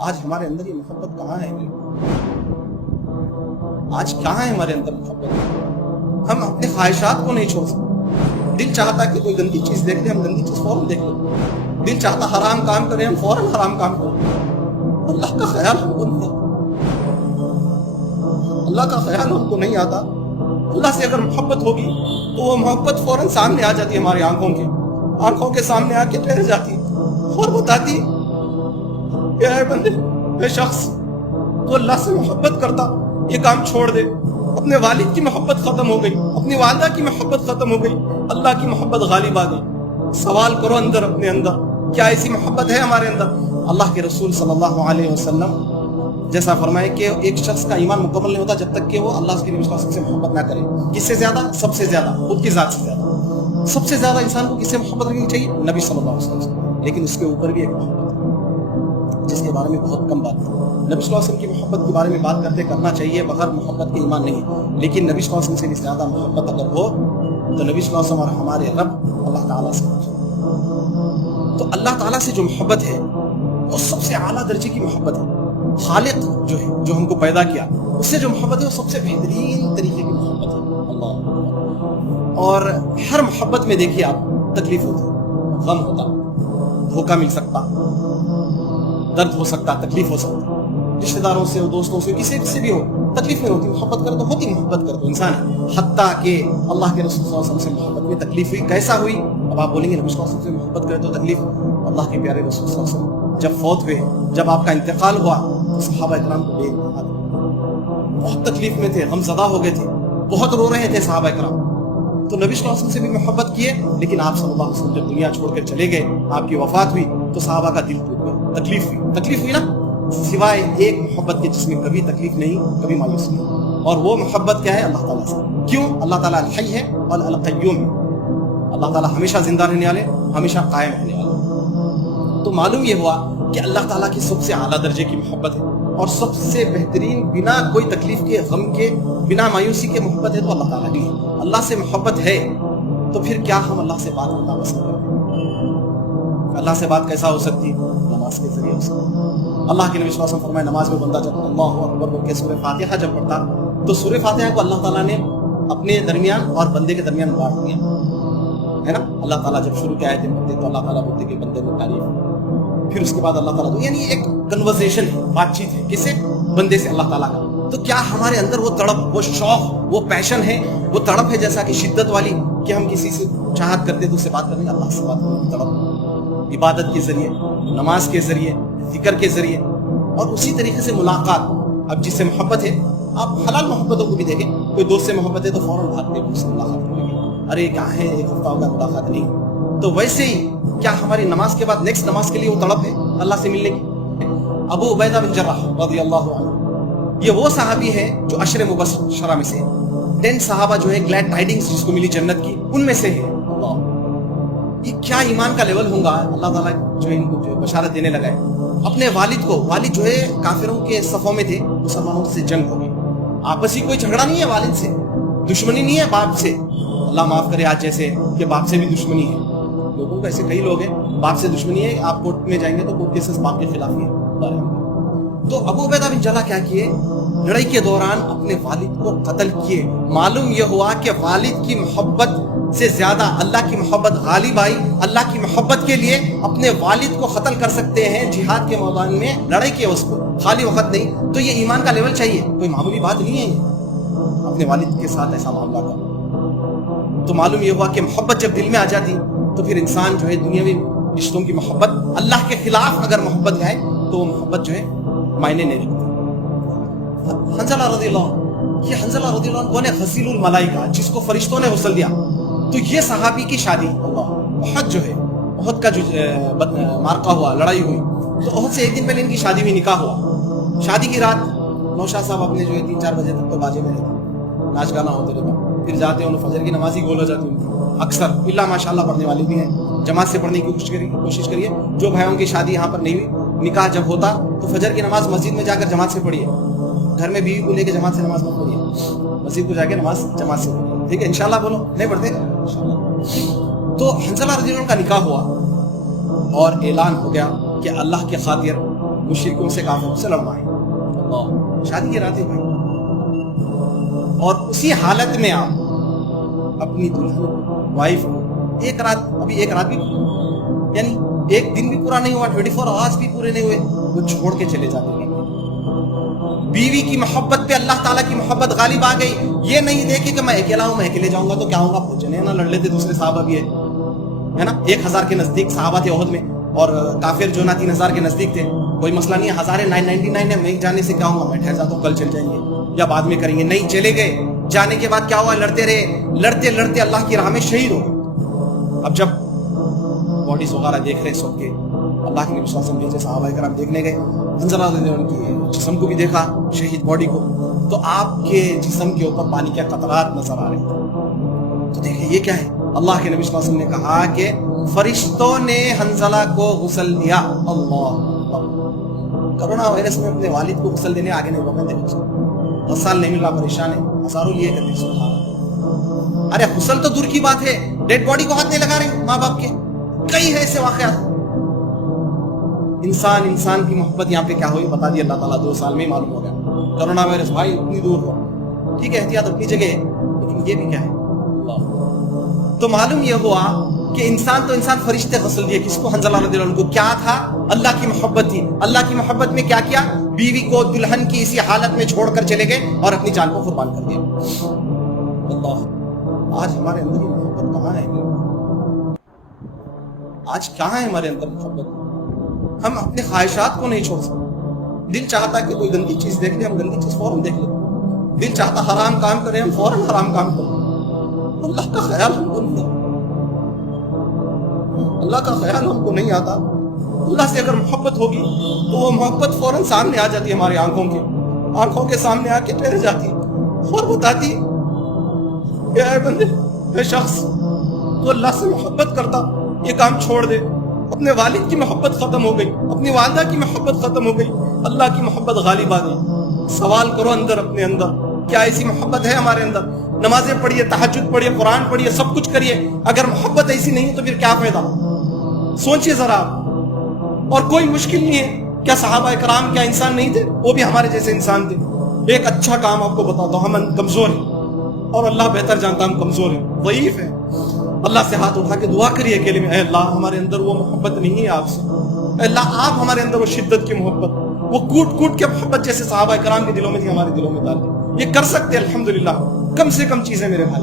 آج ہمارے اندر یہ محبت کہاں ہے؟ آج کہاں ہے ہمارے اندر محبت؟ ہم اپنے خواہشات کو نہیں چھوڑ سکتے. دل چاہتا کہ کوئی گندی چیز دیکھ لیں، ہم گندی چیز فوراً دیکھ لیں. دل چاہتا حرام کام کریں، ہم فوراً حرام کام کریں. اللہ کا خیال ہم کو نہیں آتا. اللہ کا خیال ہم کو نہیں آتا. اللہ سے اگر محبت ہوگی تو وہ محبت فوراً سامنے آ جاتی ہے، ہماری آنکھوں کے سامنے آ کے ٹھہر جاتی اور بتاتی کہ اے بندے، اے شخص، تو اللہ سے محبت کرتا، یہ کام چھوڑ دے. اپنے والد کی محبت ختم ہو گئی، اپنی والدہ کی محبت ختم ہو گئی، اللہ کی محبت غالب آ گئی. سوال کرو اپنے اندر، کیا ایسی محبت ہے ہمارے اندر؟ اللہ کے رسول صلی اللہ علیہ وسلم جیسا فرمائے کہ ایک شخص کا ایمان مکمل نہیں ہوتا جب تک کہ وہ اللہ کے نبی صلی اللہ علیہ وسلم سے محبت نہ کرے. کس سے زیادہ؟ سب سے زیادہ، خود کی ذات سے زیادہ. سب سے زیادہ انسان کو کس سے محبت رکھنی چاہیے؟ نبی صلی اللہ علیہ وسلم. لیکن اس کے اوپر بھی ایک محبت ہے جس کے بارے میں بہت کم بات ہے. نبی صلی اللہ علیہ وسلم کی محبت کے بارے میں بات کرنا چاہیے، بغیر محبت کے ایمان نہیں. لیکن نبی صلی اللہ علیہ وسلم سے بھی زیادہ محبت اگر ہو تو نبی صلی اللہ علیہ وسلم اور ہمارے رب اللہ تعالیٰ سے. تو اللہ تعالیٰ سے جو محبت ہے وہ سب سے اعلیٰ درجے کی محبت ہے. خالق جو ہے، جو ہم کو پیدا کیا، اس سے جو محبت ہے وہ سب سے بہترین طریقے کی محبت ہے. اللہ. اور ہر محبت میں دیکھیے آپ، تکلیف ہوتی، غم ہوتا، دھوکہ مل سکتا، درد ہو سکتا، تکلیف ہو سکتا. رشتہ داروں سے، دوستوں سے، کسی سے بھی ہو، تکلیف نہیں ہوتی. محبت کرے تو ہوتی، محبت کرے تو انسان ہے. حتیٰ کہ اللہ کے رسول صلی اللہ علیہ وسلم سے محبت میں تکلیف ہوئی. کیسا ہوئی؟ اب آپ بولیں گے نبی صلی اللہ علیہ وسلم سے محبت کرے تو تکلیف. اللہ کے پیارے رسول صلی اللہ علیہ وسلم جب فوت ہوئے، جب آپ کا انتقال ہوا تو صحابہ اکرام کو بے انتہا بہت تکلیف میں تھے، غم زدہ ہو گئے تھے، بہت رو رہے تھے صحابہ اکرام. تو نبی صلی اللہ علیہ وسلم سے بھی محبت کیے. لیکن آپ صلی اللہ علیہ وسلم جب دنیا چھوڑ کر چلے گئے، آپ کی وفات ہوئی تو صحابہ کا دل ٹوٹ گیا. تکلیف ہوئی نا، سوائے ایک محبت کے جس میں کبھی تکلیف نہیں، کبھی مایوسی نہیں. اور وہ محبت کیا ہے؟ اللہ تعالیٰ سے. کیوں؟ اللہ تعالیٰ الحی ہے اور القیوم ہے. اللہ تعالیٰ ہمیشہ زندہ رہنے والے، ہمیشہ قائم رہنے والے. تو معلوم یہ ہوا کہ اللہ تعالیٰ کی سب سے اعلیٰ درجے کی محبت ہے اور سب سے بہترین، بنا کوئی تکلیف کے، غم کے، بنا مایوسی کے محبت ہے تو اللہ تعالیٰ کی. اللہ سے محبت ہے تو پھر کیا ہم اللہ سے بات کرنا پسند کرتے ہیں؟ اللہ سے بات کیسا ہو سکتی؟ نماز کے ذریعے ہو سکتی. اللہ کے نبی صلی اللہ علیہ وسلم فرمائے، نماز میں بندہ جب اللہ اکبر بول کے سورہ فاتحہ جب پڑھتا تو سورہ فاتحہ کو اللہ تعالیٰ نے اپنے درمیان اور بندے کے درمیان بانٹ دیا ہے نا. اللہ تعالیٰ جب شروع کی آیتیں پڑھتے تو اللہ تعالیٰ بولتے کہ بندے کو تعریف، پھر اس کے بعد اللہ تعالیٰ کو، یعنی ایک کنورزیشن ہے، بات چیت ہے، کس سے؟ بندے سے اللہ تعالیٰ کا. تو کیا ہمارے اندر وہ تڑپ، وہ شوق، وہ پیشن ہے، وہ تڑپ ہے جیسا کہ شدت والی کہ ہم کسی سے چاہت کرتے تو اس سے بات کریں؟ اللہ سے بات کریں تڑپ، عبادت کے ذریعے، نماز کے ذریعے، ذکر کے ذریعے. اور اسی طریقے سے ملاقات. اب جس سے محبت ہے، آپ حلال محبتوں کو بھی دیکھیں. کوئی دوست سے محبت ہے تو فوراً بھاگتے ہیں اس سے ملاقات کریں گے. ارے کہاں ہے، ایک ہفتہ ہوگا ملاقات نہیں. تو ویسے ہی کیا ہماری نماز کے بعد نیکسٹ نماز کے لیے وہ تڑپ ہے اللہ سے ملنے کی؟ ابو عبیدہ بن جراح رضی اللہ عنہ، یہ وہ صحابی ہے جو عشر مبشرہ میں سے 10 صحابہ جو ہے گلیڈ ٹائڈنگز جس کو ملی جنت کی، ان میں سے ہے. اللہ، یہ کیا ایمان کا لیول ہوگا. اللہ تعالیٰ جو ان کو جو بشارت دینے لگا ہے. اپنے والد کو، والد جو ہے کافروں کے صفوں میں تھے، مسلمانوں سے جنگ ہو گئی. آپس ہی کوئی جھگڑا نہیں ہے والد سے، دشمنی نہیں ہے باپ سے. اللہ معاف کرے آج جیسے کہ باپ سے بھی دشمنی ہے. لوگوں کو ایسے کئی لوگ ہیں، باپ سے دشمنی ہے، آپ کورٹ میں جائیں گے تو کورٹ کیسز باپ کے خلاف ہی ہے. تو ابو عبیدہ بن جراح کیا کیے؟ لڑائی کے دوران اپنے والد کو قتل کیے. معلوم یہ ہوا کہ والد کی محبت سے زیادہ اللہ کی محبت غالب آئی. اللہ کی محبت کے لیے اپنے والد کو قتل کر سکتے ہیں جہاد کے میدان میں، لڑائی کے اس کو خالی وقت نہیں. تو یہ ایمان کا لیول چاہیے، کوئی معمولی بات نہیں ہے یہ اپنے والد کے ساتھ ایسا معاملہ کرنا. تو معلوم یہ ہوا کہ محبت جب دل میں آ جاتی تو پھر انسان جو ہے دنیاوی رشتوں کی محبت، اللہ کے خلاف اگر محبت ہے تو وہ محبت جو ہے معنی نہیں رکھتی. حنظلہ رضی اللہ عنہ، یہ حنظلہ رضی اللہ عنہ کون ہے؟ غسیل الملائکہ، جس کو فرشتوں نے غسل دیا. تو یہ صحابی کی شادی، اللہ، احد جو ہے، احد کا جو مارکا ہوا، لڑائی ہوئی، تو احد سے ایک دن پہلے ان کی شادی میں نکاح ہوا. شادی کی رات نوشاد صاحب اپنے جو ہے 3-4 بجے تک تو باجے میں رہتے، ناچ گانا ہوتے رہتا. پھر جاتے ہیں، فجر کی نماز ہی گول ہو جاتی ان کی اکثر. اللہ ماشاء اللہ پڑھنے والے بھی ہیں، جماعت سے پڑھنے کی کوشش کریے. جو بھائیوں کی شادی یہاں پر نہیں ہوئی، نکاح جب ہوتا تو فجر کی نماز مسجد میں جا کر جماعت سے پڑھیے. گھر میں بیوی کو لے کے جماعت سے نماز مت پڑھیے، مسجد کو جا کے نماز جماعت سے پڑھیے. ٹھیک ہے؟ انشاءاللہ بولو، نہیں پڑھتے انشاءاللہ. تو حنظلہ رضی اللہ عنہ کا نکاح ہوا اور اعلان ہو گیا کہ اللہ کے خاطر مشرکوں سے کافروں سے لڑوائیں. اللہ شادی کے رات ہے بھائی, اور اسی حالت میں آپ اپنی دلہن وائف کو ایک رات بھی یعنی ایک دن بھی پورا نہیں ہوا, 24 آورز بھی پورے نہیں ہوئے, وہ چھوڑ کے چلے جاتے ہیں. بیوی کی محبت پہ اللہ تعالیٰ کی محبت غالب آ گئی. یہ نہیں دیکھی کہ میں اکیلا ہوں, میں اکیلے جاؤں گا تو کیا ہوگا, پوچھنے نہ لڑ لیتے دوسرے صحابہ بھی ہے نا. 1000 کے نزدیک صحابہ تھے احد میں, اور کافر جو نا 3000 کے نزدیک تھے. کوئی مسئلہ نہیں ہے, 1999 ہے, میں جانے سے کیا ہوں گا, میں ٹھہر جاتا ہوں, کل چل جائیں گے یا بعد میں کریں گے. نہیں, چلے گئے. جانے کے بعد کیا ہوا, لڑتے رہے, لڑتے لڑتے اللہ کی راہ میں شہید ہو گئے. اب جب باڈیز وغیرہ دیکھ رہے سب کے, اللہ کے نبی صلی اللہ علیہ وسلم بھیجے, صحابہ کرام دیکھنے گئے, حنظلہ رضی اللہ عنہ کی جسم کو بھی دیکھا, شہید باڈی کو, تو آپ کے جسم کے اوپر پانی کے قطرات نظر آ رہے تھے. تو دیکھیں یہ کیا ہے, اللہ کے نبی صلی اللہ علیہ وسلم نے کہا کہ فرشتوں نے حنظلہ کو غسل دیا. اللہ, کرونا وائرس میں اپنے والد کو غسل دینے آگے نہیں بڑھتے, 10 سال نہیں مل رہا, پریشان ہے, ہزاروں لیے کرتے. سبحان اللہ. ارے غسل تو دور کی بات ہے, ڈیڈ باڈی کو ہاتھ نہیں لگا رہے ماں باپ کے. کئی ہے ایسے واقعات. انسان کی محبت یہاں پہ کیا ہوئی بتا دی اللہ تعالیٰ, 2 سال میں ہی معلوم ہو گیا. کرونا وائرس بھائی اتنی دور ہو, ٹھیک ہے احتیاط اپنی جگہ ہے, لیکن یہ بھی کیا ہے اللہ. تو معلوم یہ ہوا کہ انسان تو انسان, فرشتے غسل دیے کس کو, حنظلہ رضی اللہ عنہ کو. کیا تھا, اللہ کی محبت تھی. اللہ کی محبت میں کیا کیا, بیوی کو دلہن کی اسی حالت میں چھوڑ کر چلے گئے اور اپنی جان کو قربان کر دیا. اللہ, آج ہمارے اندر یہ محبت کہاں ہے, آج کہاں ہے ہمارے اندر محبت. ہم اپنے خواہشات کو نہیں چھوڑ سکتے. دل چاہتا کہ کوئی گندی چیز دیکھ لے, ہم گندی چیز فوراً دیکھ لیں. دل چاہتا حرام کام کریں, ہم فوراً حرام کام کریں. اللہ کا خیال ہم کو نہیں, اللہ کا خیال ہم کو نہیں آتا. اللہ سے اگر محبت ہوگی تو وہ محبت فوراً سامنے آ جاتی ہے, ہماری آنکھوں کے سامنے آ کے ٹھہر جاتی اور بتاتی کہ اے بندے, اے شخص, تو اللہ سے محبت کرتا, یہ کام چھوڑ دے. اپنے والد کی محبت ختم ہو گئی, اپنی والدہ کی محبت ختم ہو گئی, اللہ کی محبت غالب آ گئی. سوال کرو اندر اپنے اندر, کیا ایسی محبت ہے ہمارے اندر؟ نمازیں پڑھیے, تہجد پڑھیے, قرآن پڑھیے, سب کچھ کریے, اگر محبت ایسی نہیں ہے تو پھر کیا فائدہ. سوچئے ذرا. اور کوئی مشکل نہیں ہے, کیا صحابہ کرام کیا انسان نہیں تھے, وہ بھی ہمارے جیسے انسان تھے. ایک اچھا کام آپ کو بتاتا ہوں, ہم کمزور ہیں اور اللہ بہتر جانتا ہم کمزور ہیں, ضعیف ہیں. اللہ سے ہاتھ اٹھا کے دعا کریے اکیلے میں, اے اللہ ہمارے اندر وہ محبت نہیں ہے آپ سے, اے اللہ آپ ہمارے اندر وہ شدت کی محبت, وہ کوٹ کے محبت جیسے صحابہ کرام کے دلوں میں تھی, ہمارے دلوں میں ڈال دیں. یہ کر سکتے الحمدللہ, کم سے کم چیزیں میرے بھائی.